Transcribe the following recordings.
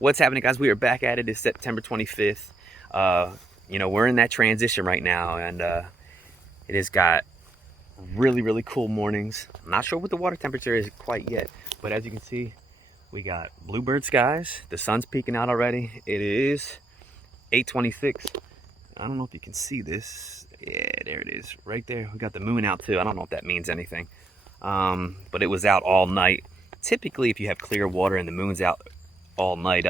What's happening, guys? We are back at it. It's September 25th. We're in that transition right now, and it has got really cool mornings. I'm not sure what the water temperature is quite yet, but as you can see, we got bluebird skies. The sun's peeking out already. It is 8:26. I don't know if you can see this. Yeah, there it is, right there. We got the moon out too. I don't know if that means anything, but it was out all night. Typically, if you have clear water and the moon's out all night,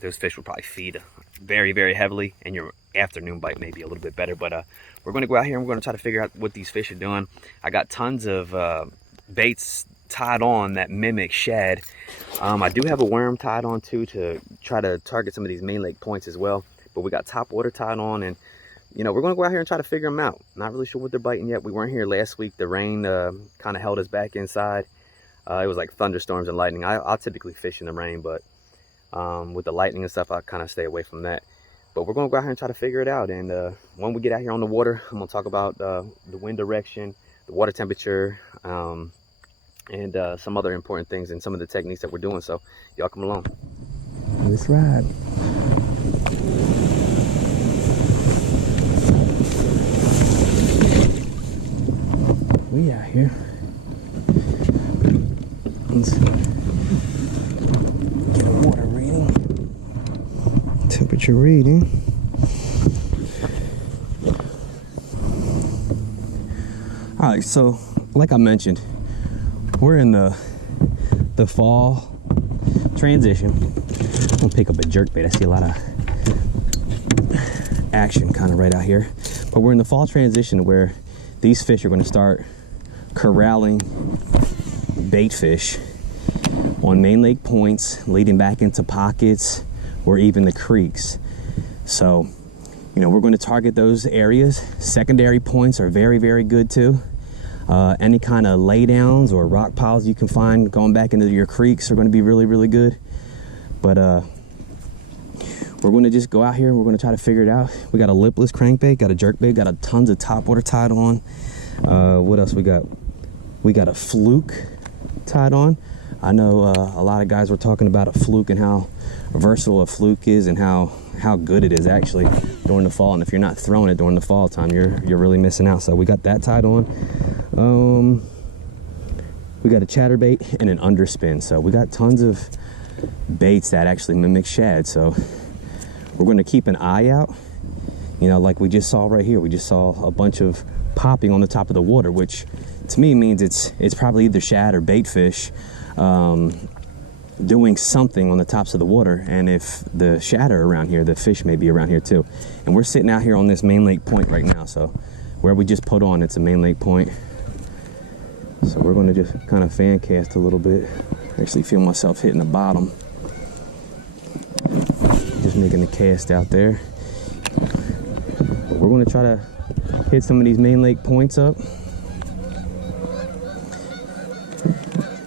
those fish will probably feed very heavily, and your afternoon bite may be a little bit better. But we're going to go out here and we're going to try to figure out what these fish are doing. I got tons of baits tied on that mimic shad. I do have a worm tied on too to try to target some of these main lake points as well. But we got top water tied on, and we're going to go out here and try to figure them out. Not really sure what they're biting yet. We weren't here last week. The rain kind of held us back inside. It was like thunderstorms and lightning. I'll typically fish in the rain, but with the lightning and stuff, I kind of stay away from that. But we're going to go out here and try to figure it out. And when we get out here on the water, I'm going to talk about the wind direction, the water temperature, and some other important things and some of the techniques that we're doing. So y'all come along. Let's ride. We out here. Let's get a water reading. Temperature reading. All right, so like I mentioned, we're in the fall transition. I'm gonna pick up a jerkbait. I see a lot of action kind of right out here, but we're in the fall transition where these fish are going to start corralling bait fish on main lake points leading back into pockets or even the creeks. So we're going to target those areas. Secondary points are very good too. Any kind of laydowns or rock piles you can find going back into your creeks are going to be really good. But we're going to just go out here and we're going to try to figure it out. We got a lipless crankbait, got a jerkbait, got a tons of topwater tied on. What else we got? We got a fluke tied on. I know a lot of guys were talking about a fluke and how versatile a fluke is and how good it is actually during the fall. And if you're not throwing it during the fall time, you're really missing out. So we got that tied on. We got a chatterbait and an underspin. So we got tons of baits that actually mimic shad. So we're going to keep an eye out. Like we just saw right here. We just saw a bunch of popping on the top of the water, which to me means it's probably either shad or bait fish doing something on the tops of the water. And if the shad are around here, the fish may be around here too. And we're sitting out here on this main lake point right now. So where we just put on, it's a main lake point. So we're going to just kind of fan cast a little bit. I actually feel myself hitting the bottom. Just making the cast out there. We're going to try to hit some of these main lake points up.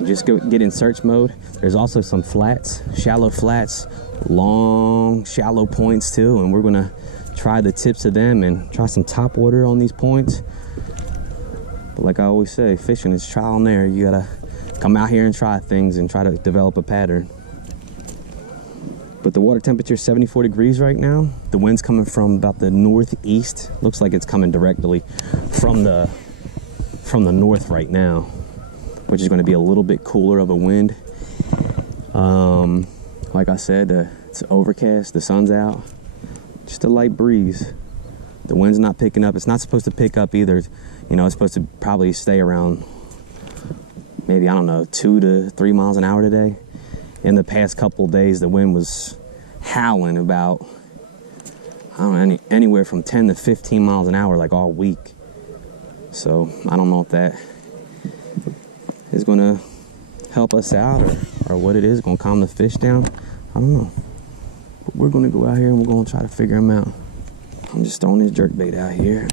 Just get in search mode. There's also some flats, shallow flats, long shallow points too, and we're gonna try the tips of them and try some top water on these points. But like I always say, fishing is trial and error. You gotta come out here and try things and try to develop a pattern. But the water temperature is 74 degrees right now. The wind's coming from about the northeast. Looks like it's coming directly from the north right now, which is going to be a little bit cooler of a wind. Like I said, it's overcast, the sun's out, just a light breeze. The wind's not picking up. It's not supposed to pick up either. It's supposed to probably stay around maybe, 2 to 3 miles an hour today. In the past couple of days, the wind was howling about, anywhere from 10 to 15 miles an hour, like all week. So I don't know if that is going to help us out or what it is, going to calm the fish down. I don't know. But we're going to go out here and we're going to try to figure them out. I'm just throwing this jerkbait out here.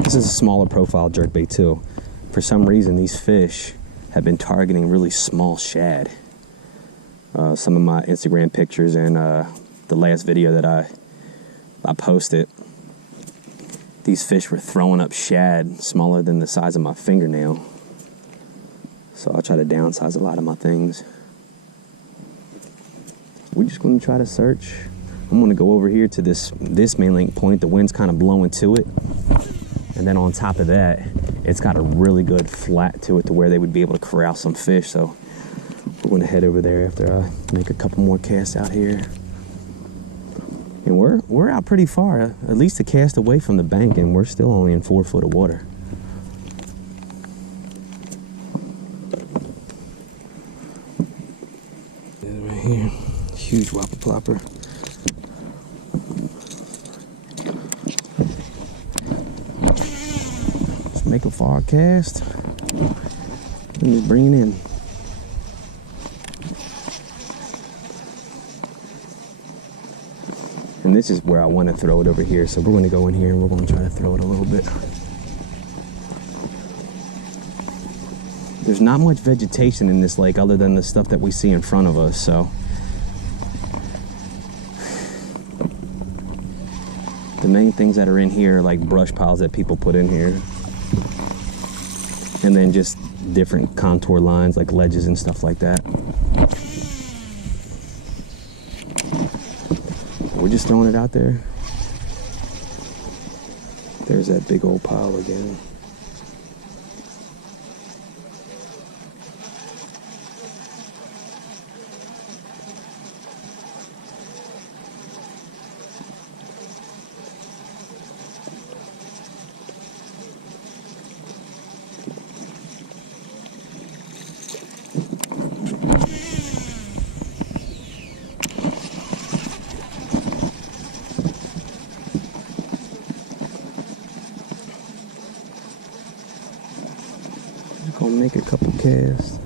This is a smaller profile jerkbait too. For some reason, these fish have been targeting really small shad. Some of my Instagram pictures and the last video that I posted, these fish were throwing up shad smaller than the size of my fingernail. So I'll try to downsize a lot of my things. we're just going to try to search. I'm going to go over here to this main link point. The wind's kind of blowing to it. And then on top of that, it's got a really good flat to it to where they would be able to corral some fish. So we're going to head over there after I make a couple more casts out here. And we're out pretty far, at least a cast away from the bank, and we're still only in 4 foot of water. Right here, huge whopper plopper. Let's make a far cast and just bring it in. And this is where I want to throw it over here. So we're going to go in here and we're going to try to throw it a little bit. There's not much vegetation in this lake other than the stuff that we see in front of us, so. The main things that are in here are like brush piles that people put in here. And then just different contour lines like ledges and stuff like that. We're just throwing it out there. There's that big old pile again. Gonna make a couple casts.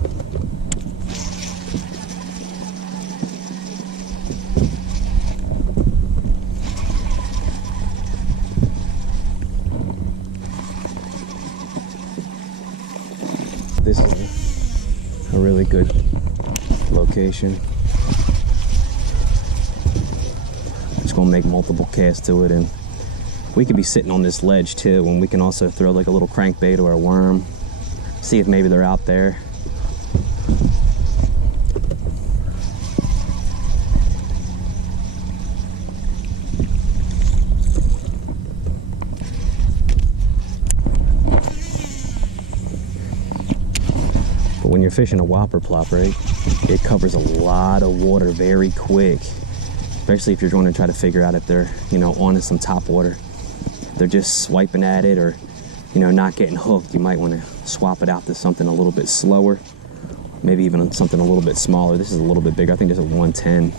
This is a really good location. Just gonna make multiple casts to it, and we could be sitting on this ledge too, and we can also throw like a little crankbait or a worm. See if maybe they're out there. But when you're fishing a whopper plopper, it covers a lot of water very quick, especially if you're going to try to figure out if they're, you know, on some top water. If they're just swiping at it or, you know, not getting hooked, you might want to swap it out to something a little bit slower, maybe even something a little bit smaller. This is a little bit bigger. I think this is a 110.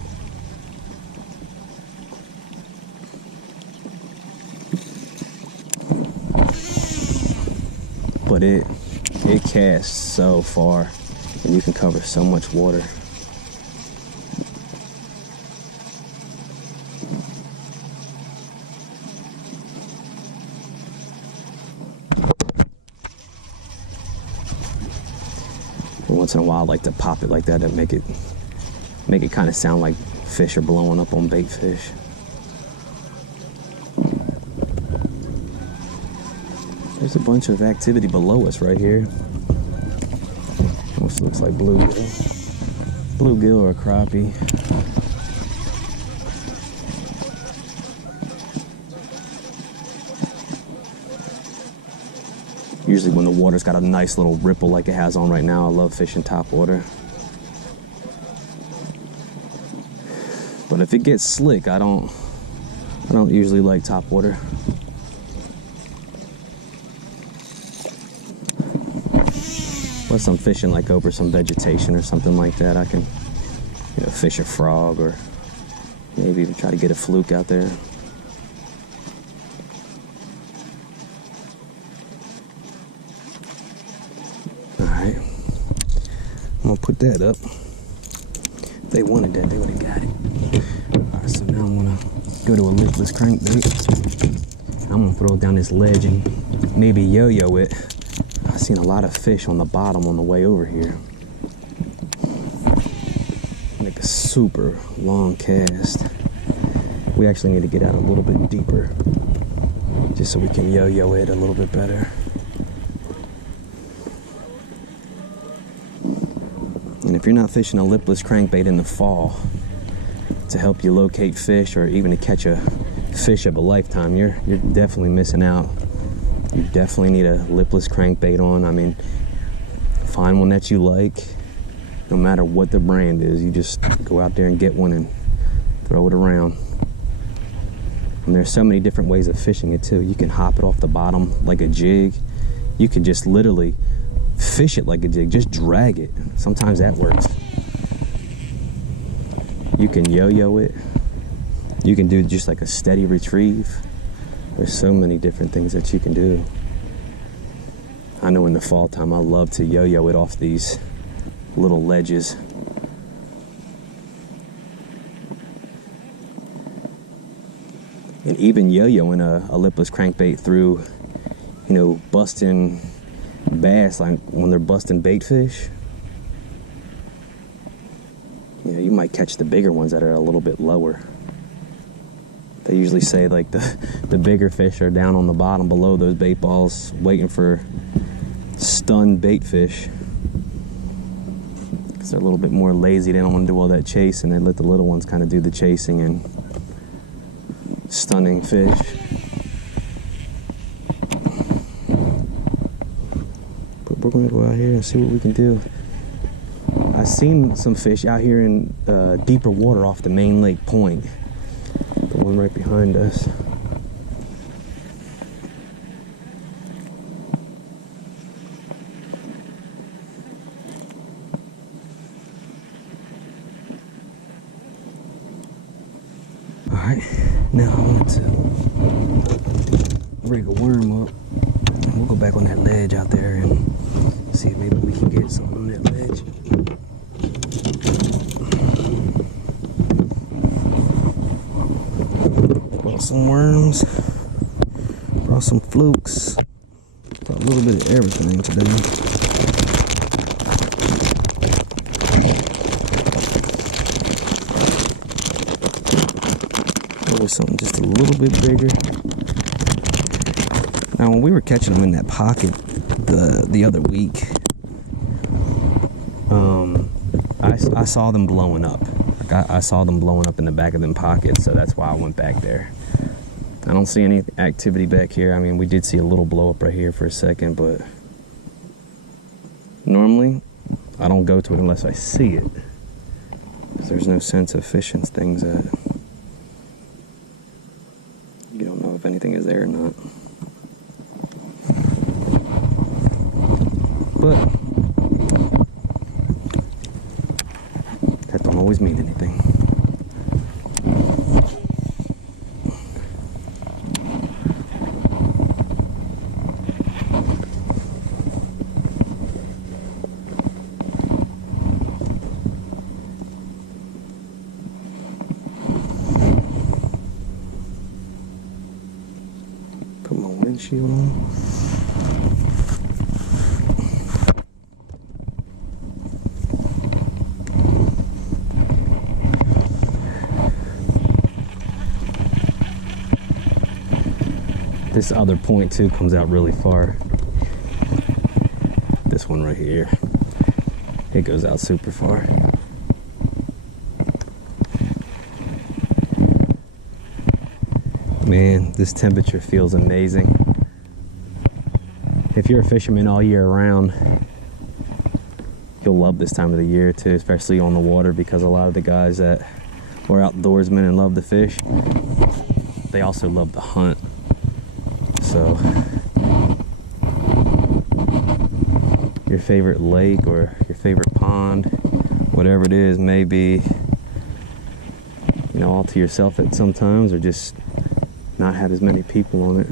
But it casts so far, and you can cover so much water. Once in a while I like to pop it like that and make it kind of sound like fish are blowing up on bait fish. There's a bunch of activity below us right here. Almost looks like bluegill or a crappie. Usually when the water's got a nice little ripple like it has on right now, I love fishing top water. But if it gets slick, I don't usually like top water. Unless I'm fishing like over some vegetation or something like that, I can, you know, fish a frog or maybe even try to get a fluke out there. Alright, I'm gonna put that up. If they wanted that, they would have got it. Alright, so now I'm gonna go to a lipless crankbait. I'm gonna throw it down this ledge and maybe yo-yo it. I've seen a lot of fish on the bottom on the way over here. Make a super long cast. We actually need to get out a little bit deeper just so we can yo-yo it a little bit better. And if you're not fishing a lipless crankbait in the fall, to help you locate fish or even to catch a fish of a lifetime, you're definitely missing out. You definitely need a lipless crankbait on. I mean, find one that you like, no matter what the brand is. You just go out there and get one and throw it around. And there's so many different ways of fishing it too. You can hop it off the bottom like a jig. You can just literally fish it like a jig, just drag it. Sometimes that works. You can yo-yo it. You can do just like a steady retrieve. There's so many different things that you can do. I know in the fall time I love to yo-yo it off these little ledges. And even yo-yoing a lipless crankbait through, you know, busting bass, like when they're busting bait fish. You know, you might catch the bigger ones that are a little bit lower. They usually say like the bigger fish are down on the bottom below those bait balls waiting for stunned bait fish. Because they're a little bit more lazy. They don't want to do all that chasing. They let the little ones kind of do the chasing and stunning fish. But we're going to go out here and see what we can do. I've seen some fish out here in deeper water off the main lake point. The one right behind us. Alright, now I want to rig a worm up. We'll go back on that ledge out there and see if maybe we can get something on that ledge. Brought some worms, brought some flukes, brought a little bit of everything today. With something just a little bit bigger. Now when we were catching them in that pocket the other week, I saw them blowing up. I saw them blowing up in the back of them pockets, so that's why I went back there. I don't see any activity back here. I mean, we did see a little blow up right here for a second, but normally I don't go to it unless I see it, because there's no sense of fishing things that you don't know if anything is there or not. But that don't always mean anything. Put my windshield on. This other point too comes out really far. This one right here, it goes out super far. Man, this temperature feels amazing. If you're a fisherman all year round, you'll love this time of the year too, especially on the water, because a lot of the guys that are outdoorsmen and love to fish, they also love to hunt. So your favorite lake or your favorite pond, whatever it is, may be, you know, all to yourself at sometimes, or just not have as many people on it.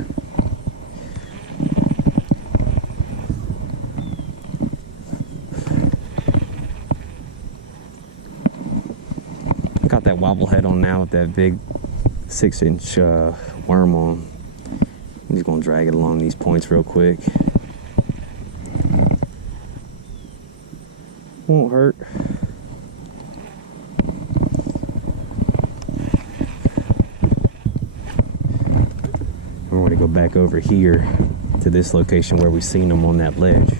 I got that wobble head on now with that big 6-inch worm on. I'm just gonna drag it along these points real quick. Won't hurt. We're gonna go back over here to this location where we seen them on that ledge.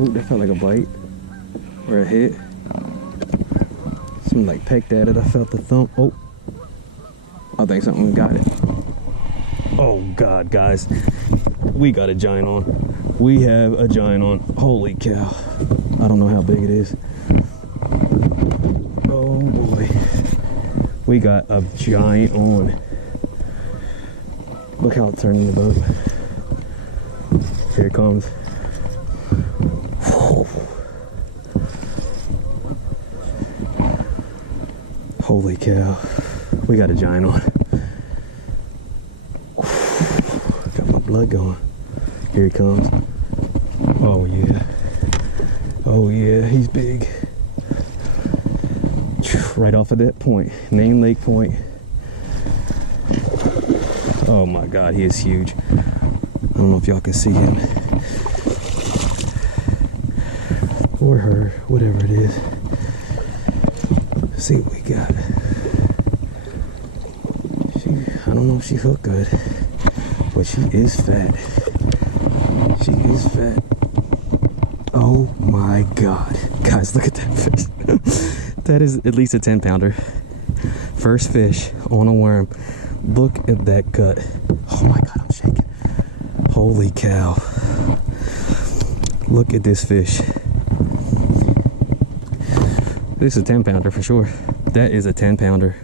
Oh, that felt like a bite or a hit. Something like pecked at it. I felt the thump. Oh, I think something got it. Oh God, guys, we got a giant on. We have a giant on. Holy cow. I don't know how big it is. Oh boy. We got a giant on. Look how it's turning the boat. Here it comes. Holy cow. We got a giant on. Got my blood going. Here he comes. Oh yeah. Oh yeah, he's big. Right off of that point, Main Lake Point. Oh my God, he is huge. I don't know if y'all can see him. Or her, whatever it is. Let's see what we got. I don't know if she hooked good, but she is fat. She is fat. Oh my God. Guys, look at that fish. That is at least a 10-pounder. First fish on a worm. Look at that gut. Oh my God, I'm shaking. Holy cow. Look at this fish. This is a 10-pounder for sure. That is a 10-pounder.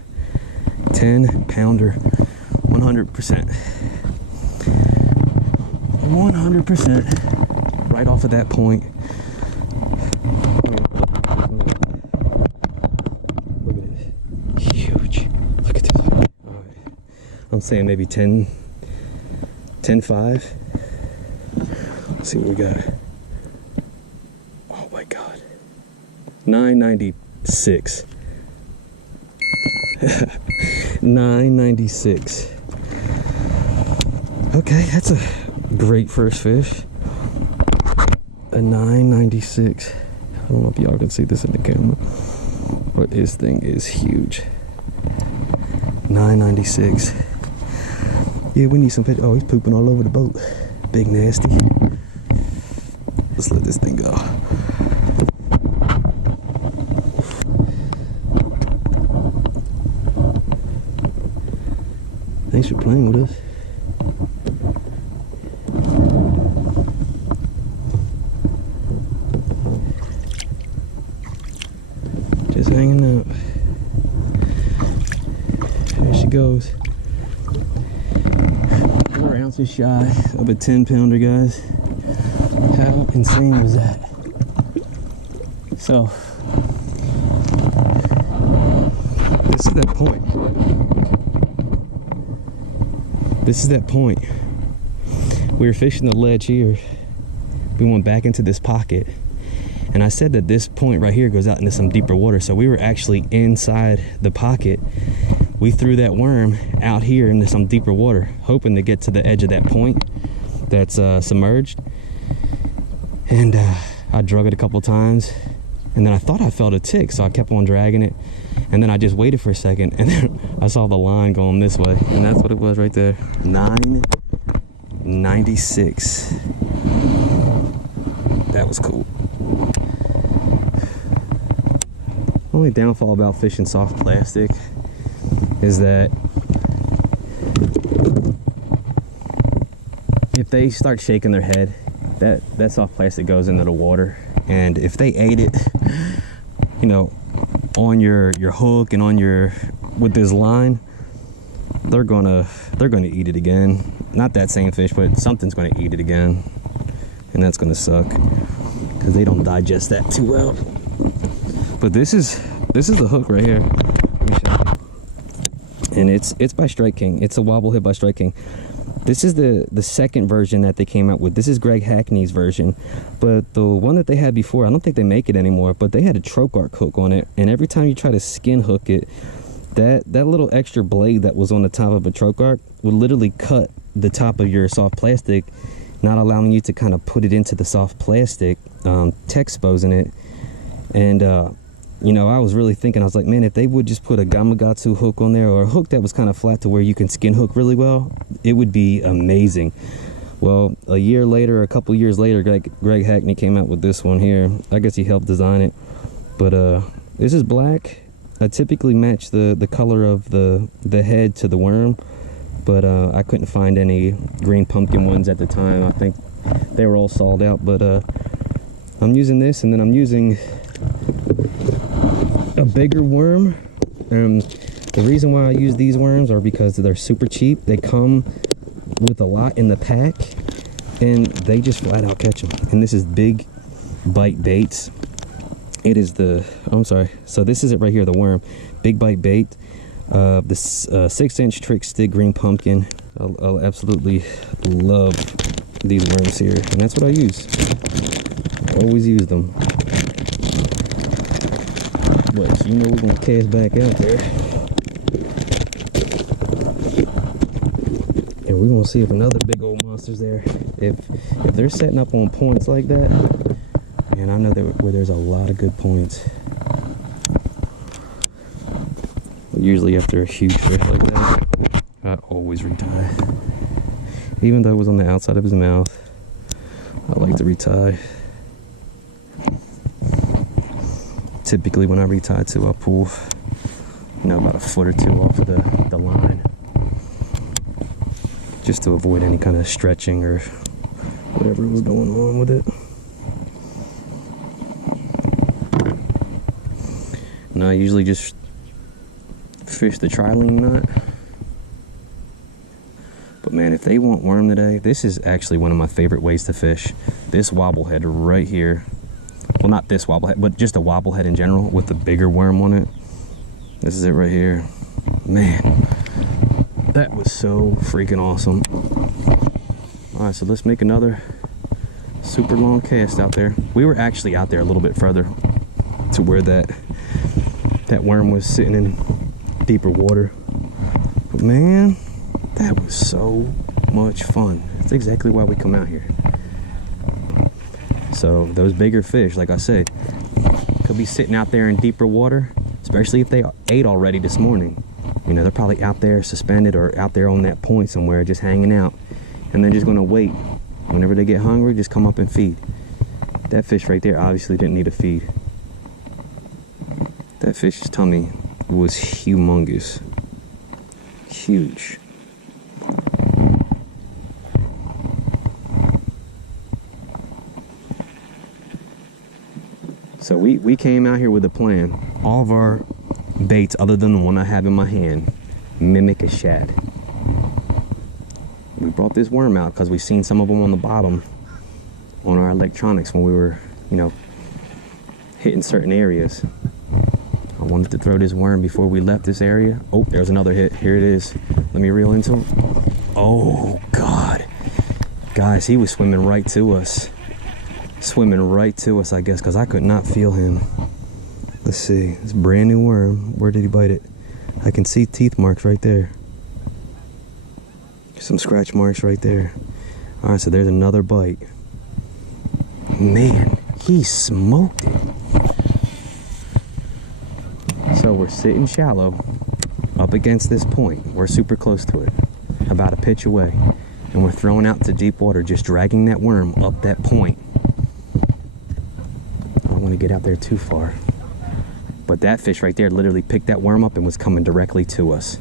10-pounder. 100%. 100%. Right off of that point. Look at this. Huge. Look at this. All right. I'm saying maybe 10, 10.5. Let's see what we got. Oh my God. 996. 996. Okay, that's a great first fish. A 996. I don't know if y'all can see this in the camera, but this thing is huge. 996. Yeah, we need some fish. Oh, he's pooping all over the boat. Big nasty. Let's let this thing go. Thanks for playing with us. Just hanging out. There she goes. 4 ounces shy of a 10-pounder, guys. How insane was that? So, this is that point. This is that point. We were fishing the ledge here. We went back into this pocket. And I said that this point right here goes out into some deeper water. So we were actually inside the pocket. We threw that worm out here into some deeper water, hoping to get to the edge of that point that's submerged. And I drug it a couple times. And then I thought I felt a tick, so I kept on dragging it. And then I just waited for a second, and then I saw the line going this way, and that's what it was right there. 996. That was cool. Only downfall about fishing soft plastic is that if they start shaking their head, that soft plastic goes into the water, and if they ate it, you know, on your hook and on your with this line, they're gonna eat it again. Not that same fish, but something's gonna eat it again, and that's gonna suck because they don't digest that too well. But this is the hook right here. Let me show you. And it's by Strike King. It's a wobble head by Strike King. This is the second version that they came out with. This is Greg Hackney's version, but the one that they had before, I don't think they make it anymore, but they had a Troke Arc hook on it, and every time you try to skin hook it, that little extra blade that was on the top of a Troke Arc would literally cut the top of your soft plastic, not allowing you to kind of put it into the soft plastic, exposing it. And you know, I was really thinking, I was like, man, if they would just put a Gamakatsu hook on there, or a hook that was kind of flat to where you can skin hook really well, it would be amazing. Well, a year later, a couple years later, Greg Hackney came out with this one here. I guess he helped design it. But this is black. I typically match the color of the head to the worm, but I couldn't find any green pumpkin ones at the time. I think they were all sold out, but I'm using this, and then I'm using a bigger worm. The reason why I use these worms are because they're super cheap. They come with a lot in the pack, and they just flat out catch them. And this is Big Bite Baits. It is so this is it right here, the worm. Big Bite Bait, the 6-inch trick stick green pumpkin. I'll absolutely love these worms here, and that's what I use. I always use them. But you know we're gonna cast back out there, and we're gonna see if another big old monster's there. If they're setting up on points like that, and I know where there's a lot of good points. Usually after a huge fish like that, I always retie. Even though it was on the outside of his mouth, I like to retie. Typically when I retie too, I pull, you know, about a foot or two off of the line, just to avoid any kind of stretching or whatever was going on with it. And I usually just fish the trilene knot. But man, if they want worm today, this is actually one of my favorite ways to fish. This wobblehead right here. Well, not this wobblehead, but just a wobblehead in general with the bigger worm on it. This is it right here. Man, that was so freaking awesome. All right, so let's make another super long cast out there. We were actually out there a little bit further to where that worm was sitting in deeper water. But man, that was so much fun. That's exactly why we come out here. So those bigger fish, like I said, could be sitting out there in deeper water, especially if they ate already this morning. You know, they're probably out there suspended or out there on that point somewhere just hanging out, and they're just gonna wait. Whenever they get hungry, just come up and feed. That fish right there obviously didn't need a feed. That fish's tummy was humongous. Huge. So we came out here with a plan. All of our baits, other than the one I have in my hand, mimic a shad. We brought this worm out because we seen some of them on the bottom on our electronics when we were, you know, hitting certain areas. I wanted to throw this worm before we left this area. Oh, there's another hit. Here it is. Let me reel into him. Oh, God. Guys, he was swimming right to us. Swimming right to us, I guess, because I could not feel him. Let's see. It's a brand new worm. Where did he bite it? I can see teeth marks right there. Some scratch marks right there. All right, so there's another bite. Man, he smoked it. So we're sitting shallow up against this point. We're super close to it, about a pitch away. And we're throwing out to deep water, just dragging that worm up that point. I don't want to get out there too far. But that fish right there literally picked that worm up and was coming directly to us.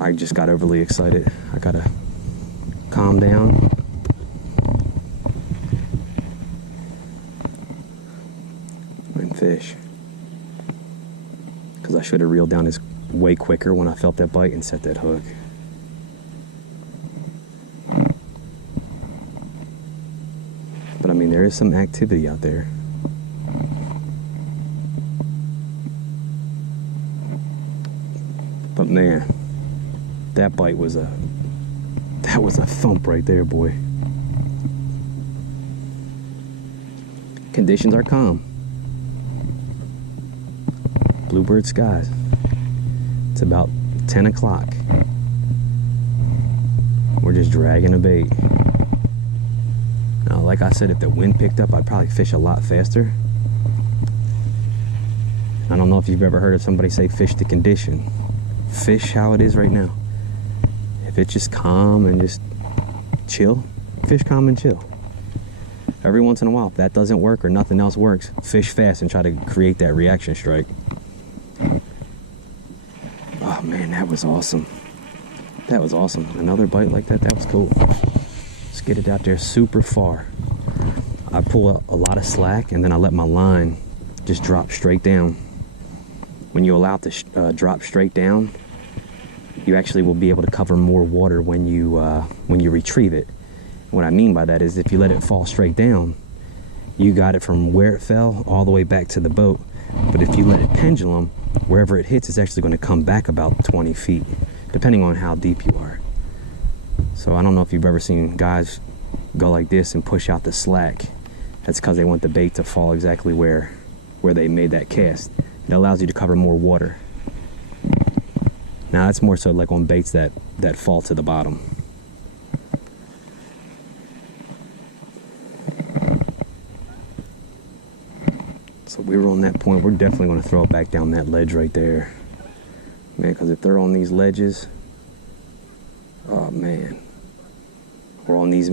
I just got overly excited. I gotta calm down. And fish. Because I should have reeled down his way quicker when I felt that bite and set that hook. But I mean, there is some activity out there. But man, that bite was a thump right there, boy. Conditions are calm. Bluebird skies. It's about 10 o'clock. We're just dragging a bait. Now, like I said, if the wind picked up, I'd probably fish a lot faster. I don't know if you've ever heard of somebody say fish to condition. Fish how it is right now. If it's just calm and just chill, fish calm and chill. Every once in a while, if that doesn't work or nothing else works, fish fast and try to create that reaction strike. Oh man, that was awesome. That was awesome. Another bite like that, that was cool. Let's get it out there super far. I pull a lot of slack and then I let my line just drop straight down. When you allow it to drop straight down, you actually will be able to cover more water when you retrieve it. What I mean by that is if you let it fall straight down, you got it from where it fell all the way back to the boat. But if you let it pendulum, wherever it hits, it's actually going to come back about 20 feet, depending on how deep you are. So I don't know if you've ever seen guys go like this and push out the slack. That's because they want the bait to fall exactly where they made that cast. It allows you to cover more water. Now that's more so like on baits that fall to the bottom. So we were on that point. We're definitely going to throw it back down that ledge right there, man, because if they're on these ledges, oh man, or on these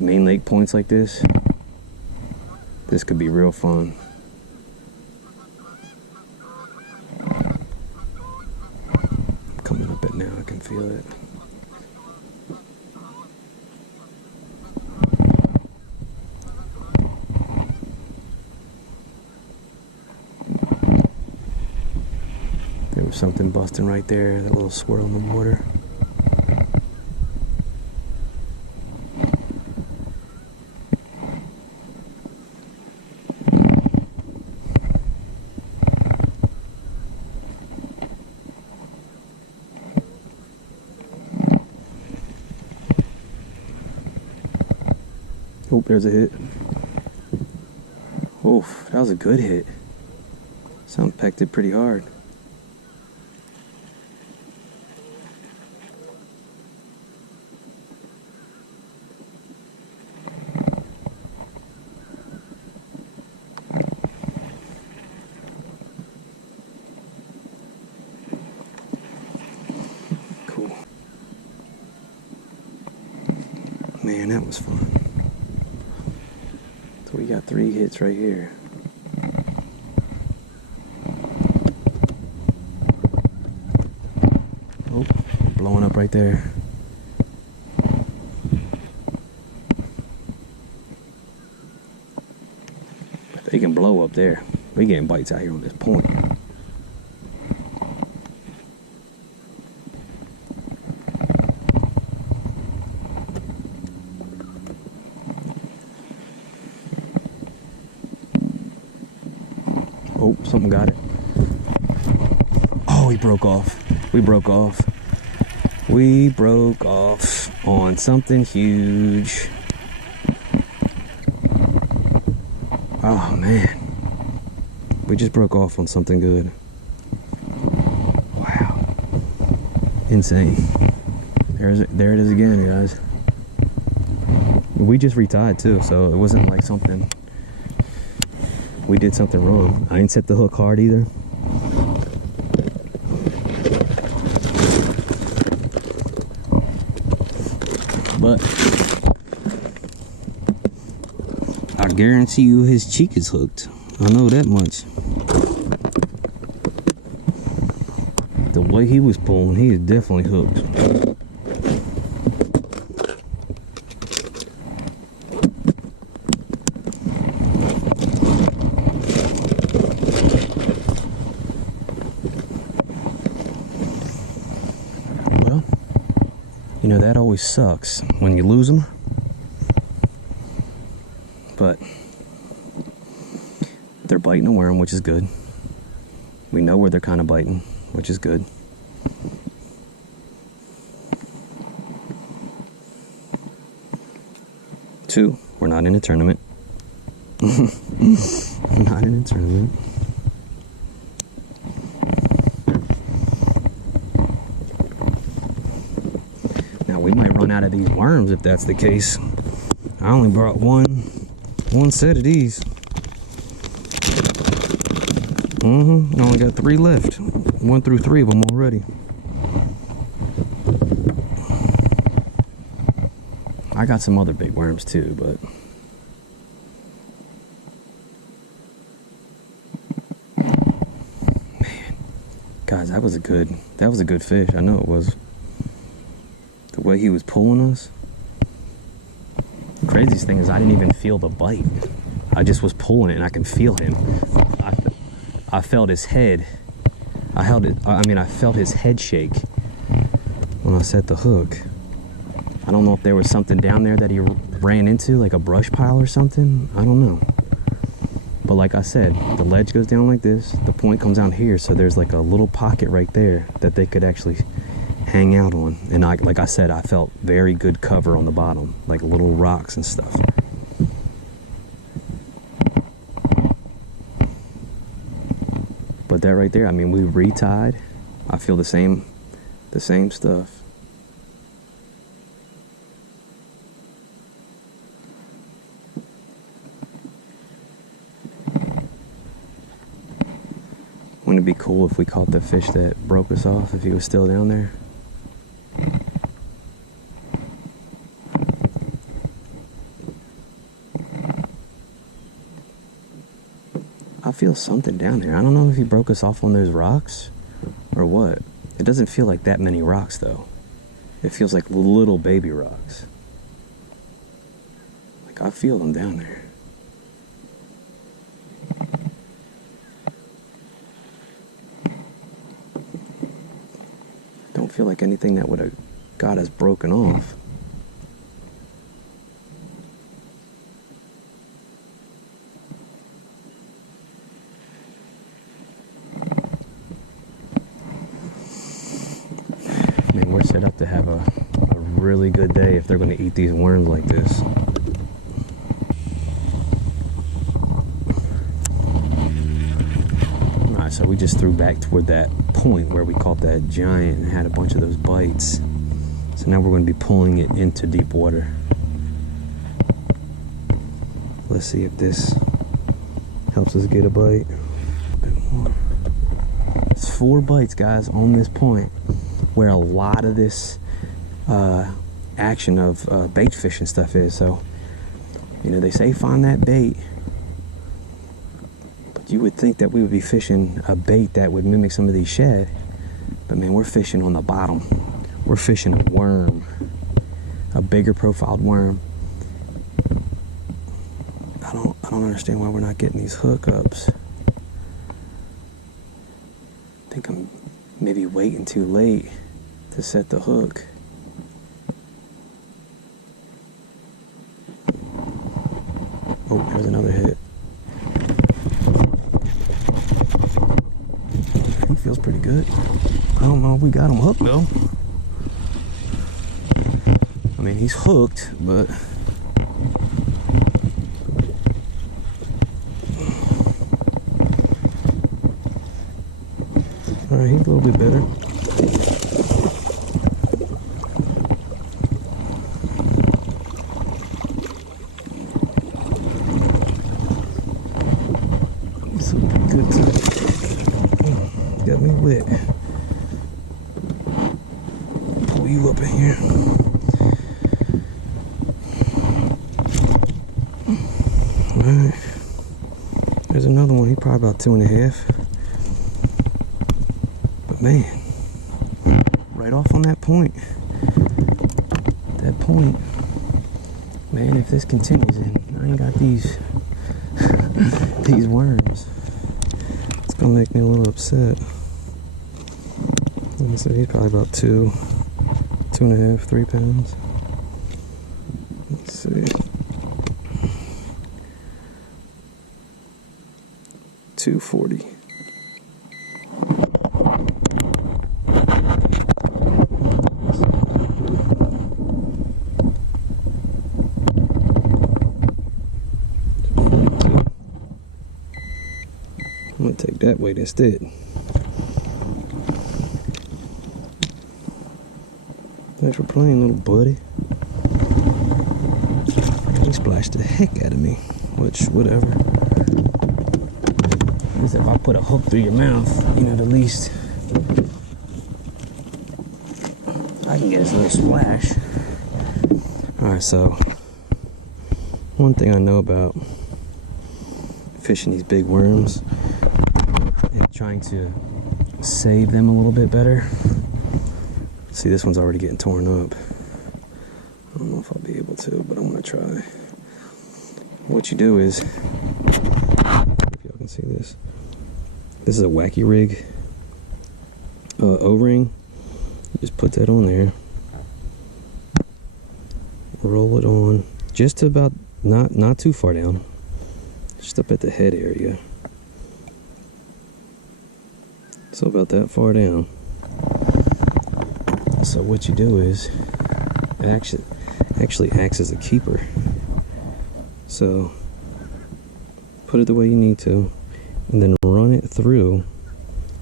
main lake points like this could be real fun. Coming up it now, I can feel it. There was something busting right there, that little swirl in the water. Oh, there's a hit. Oof, that was a good hit. Something pecked it pretty hard. Cool. Man, that was fun. So we got 3 hits right here. Oh, blowing up right there. They can blow up there. We getting bites out here on this point. Oh, something got it. Oh, he broke off. We broke off. We broke off on something huge. Oh, man. We just broke off on something good. Wow. Insane. There it is again, guys. We just retied, too, so it wasn't like something... we did something wrong. I didn't set the hook hard either. But I guarantee you his cheek is hooked. I know that much. The way he was pulling, he is definitely hooked. Well, you know, that always sucks when you lose them. But they're biting a worm, which is good. We know where they're kind of biting, which is good. Two, we're not in a tournament. Not in a tournament. Now we might run out of these worms if that's the case. I only brought one set of these. I only got 3 left. Went through 3 of them already. I got some other big worms too, but man, guys, that was a good fish. I know it was. The way he was pulling us. The craziest thing is I didn't even feel the bite. I just was pulling it and I can feel him. I felt his head. I felt his head shake when I set the hook. I don't know if there was something down there that he ran into, like a brush pile or something. I don't know. But like I said, the ledge goes down like this. The point comes out here, so there's like a little pocket right there that they could actually hang out on. And like I said, I felt very good cover on the bottom, like little rocks and stuff. But that right there, I mean, we retied. I feel the same stuff. Wouldn't it be cool if we caught the fish that broke us off, if he was still down there? I feel something down there. I don't know if he broke us off on those rocks or what. It doesn't feel like that many rocks though. It feels like little baby rocks. Like I feel them down there. Don't feel like anything that would have got us broken off. Man, we're set up to have a really good day if they're going to eat these worms like this. Alright, so we just threw back toward that point where we caught that giant and had a bunch of those bites. So now we're going to be pulling it into deep water. Let's see if this helps us get a bite. A bit more. It's 4 bites, guys, on this point where a lot of this action of bait fishing stuff is. So, you know, they say find that bait, but you would think that we would be fishing a bait that would mimic some of these shad, but man, we're fishing on the bottom. We're fishing a worm, a bigger profiled worm. I don't understand why we're not getting these hookups. I think I'm maybe waiting too late to set the hook. Oh, there's another hit. He feels pretty good. I don't know if we got him hooked though. I mean, he's hooked, but alright, he's a little bit better. It's a good time. Got me wet. Pull you up in here. Alright. There's another one. He's probably about 2.5. But man, right off on that point. That point. Man, if this continues and I ain't got these these worms, it's gonna make me a little upset. Let me see, he's probably about 2.5, 3 pounds. Let's see. 240. I'm gonna take that weight instead. Thanks for playing, little buddy. He splashed the heck out of me, which, whatever. At least if I put a hook through your mouth, you know, the least I can get this little splash. Alright, so one thing I know about fishing these big worms and trying to save them a little bit better. See, this one's already getting torn up. I don't know if I'll be able to, but I'm gonna try. What you do is, if y'all can see this, this is a Wacky Rig O-ring. You just put that on there, roll it on just about not too far down, just up at the head area. So about that far down. So what you do is, it actually acts as a keeper. So put it the way you need to, and then run it through,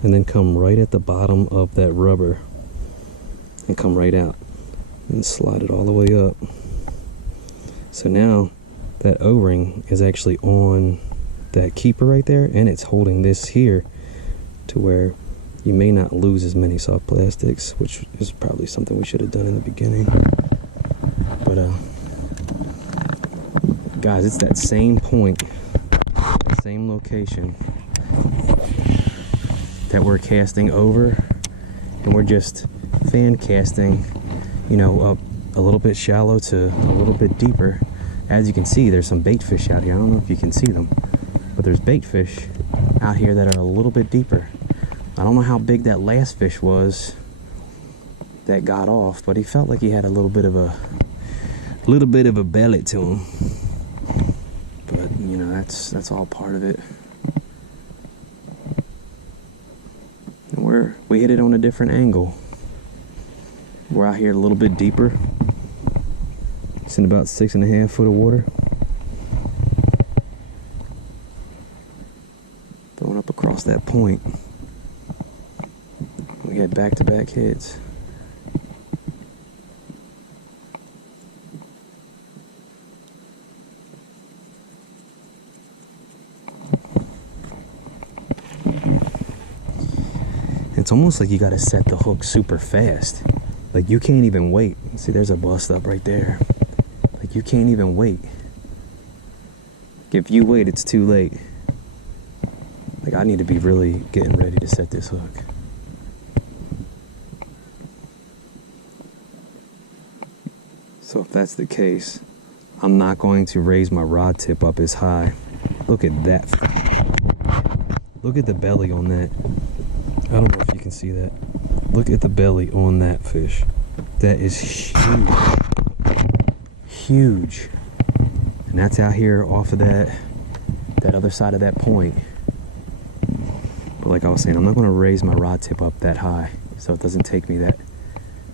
and then come right at the bottom of that rubber and come right out and slide it all the way up. So now that O-ring is actually on that keeper right there, and it's holding this here to where you may not lose as many soft plastics, which is probably something we should have done in the beginning. But guys, it's that same point, that same location that we're casting over, and we're just fan casting, you know, up a little bit shallow to a little bit deeper. As you can see, there's some bait fish out here. I don't know if you can see them, but there's bait fish out here that are a little bit deeper. I don't know how big that last fish was that got off, but he felt like he had a little bit of a belly to him. But you know, that's all part of it. And we hit it on a different angle. We're out here a little bit deeper. It's in about 6.5 foot of water. Throwing up across that point. We had back-to-back hits. It's almost like you gotta set the hook super fast. Like you can't even wait. See, there's a bust up right there. Like you can't even wait. If you wait, it's too late. Like I need to be really getting ready to set this hook. So if that's the case, I'm not going to raise my rod tip up as high. Look at that. Look at the belly on that. I don't know if you can see that. Look at the belly on that fish. That is huge. Huge. And that's out here off of that other side of that point. But like I was saying, I'm not going to raise my rod tip up that high, so it doesn't take me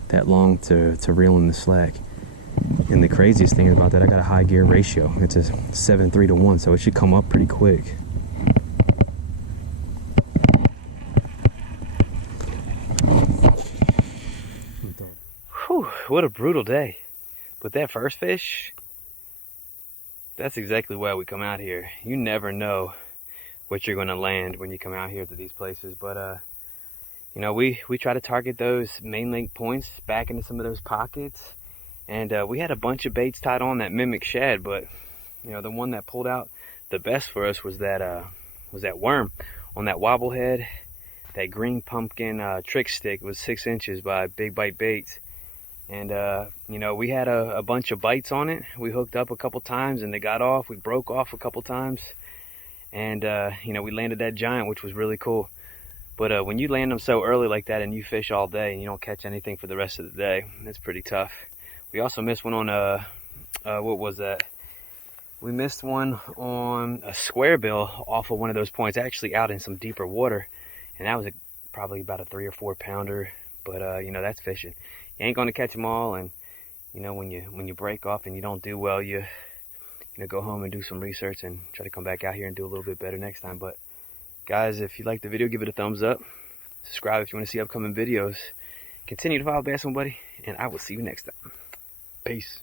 that long to reel in the slack. And the craziest thing about that, I got a high gear ratio. It's a 7:3 to 1, so it should come up pretty quick. Whew, what a brutal day. But that first fish, that's exactly why we come out here. You never know what you're going to land when you come out here to these places. But, you know, we try to target those main lake points back into some of those pockets. And we had a bunch of baits tied on that mimic shad, but, you know, the one that pulled out the best for us was that worm on that wobblehead. That green pumpkin trick stick was 6 inches by Big Bite Baits. And, you know, we had a bunch of bites on it. We hooked up a couple times and they got off. We broke off a couple times. And, you know, we landed that giant, which was really cool. But when you land them so early like that and you fish all day and you don't catch anything for the rest of the day, that's pretty tough. We also missed one on what was that? We missed one on a square bill off of one of those points, actually out in some deeper water. And that was probably about a 3 or 4 pounder. But, you know, that's fishing. You ain't going to catch them all, and you know, when you break off and you don't do well, you know, go home and do some research and try to come back out here and do a little bit better next time. But guys, if you like the video, give it a thumbs up, subscribe if you want to see upcoming videos, continue to follow Bass Buddy, and I will see you next time. Peace.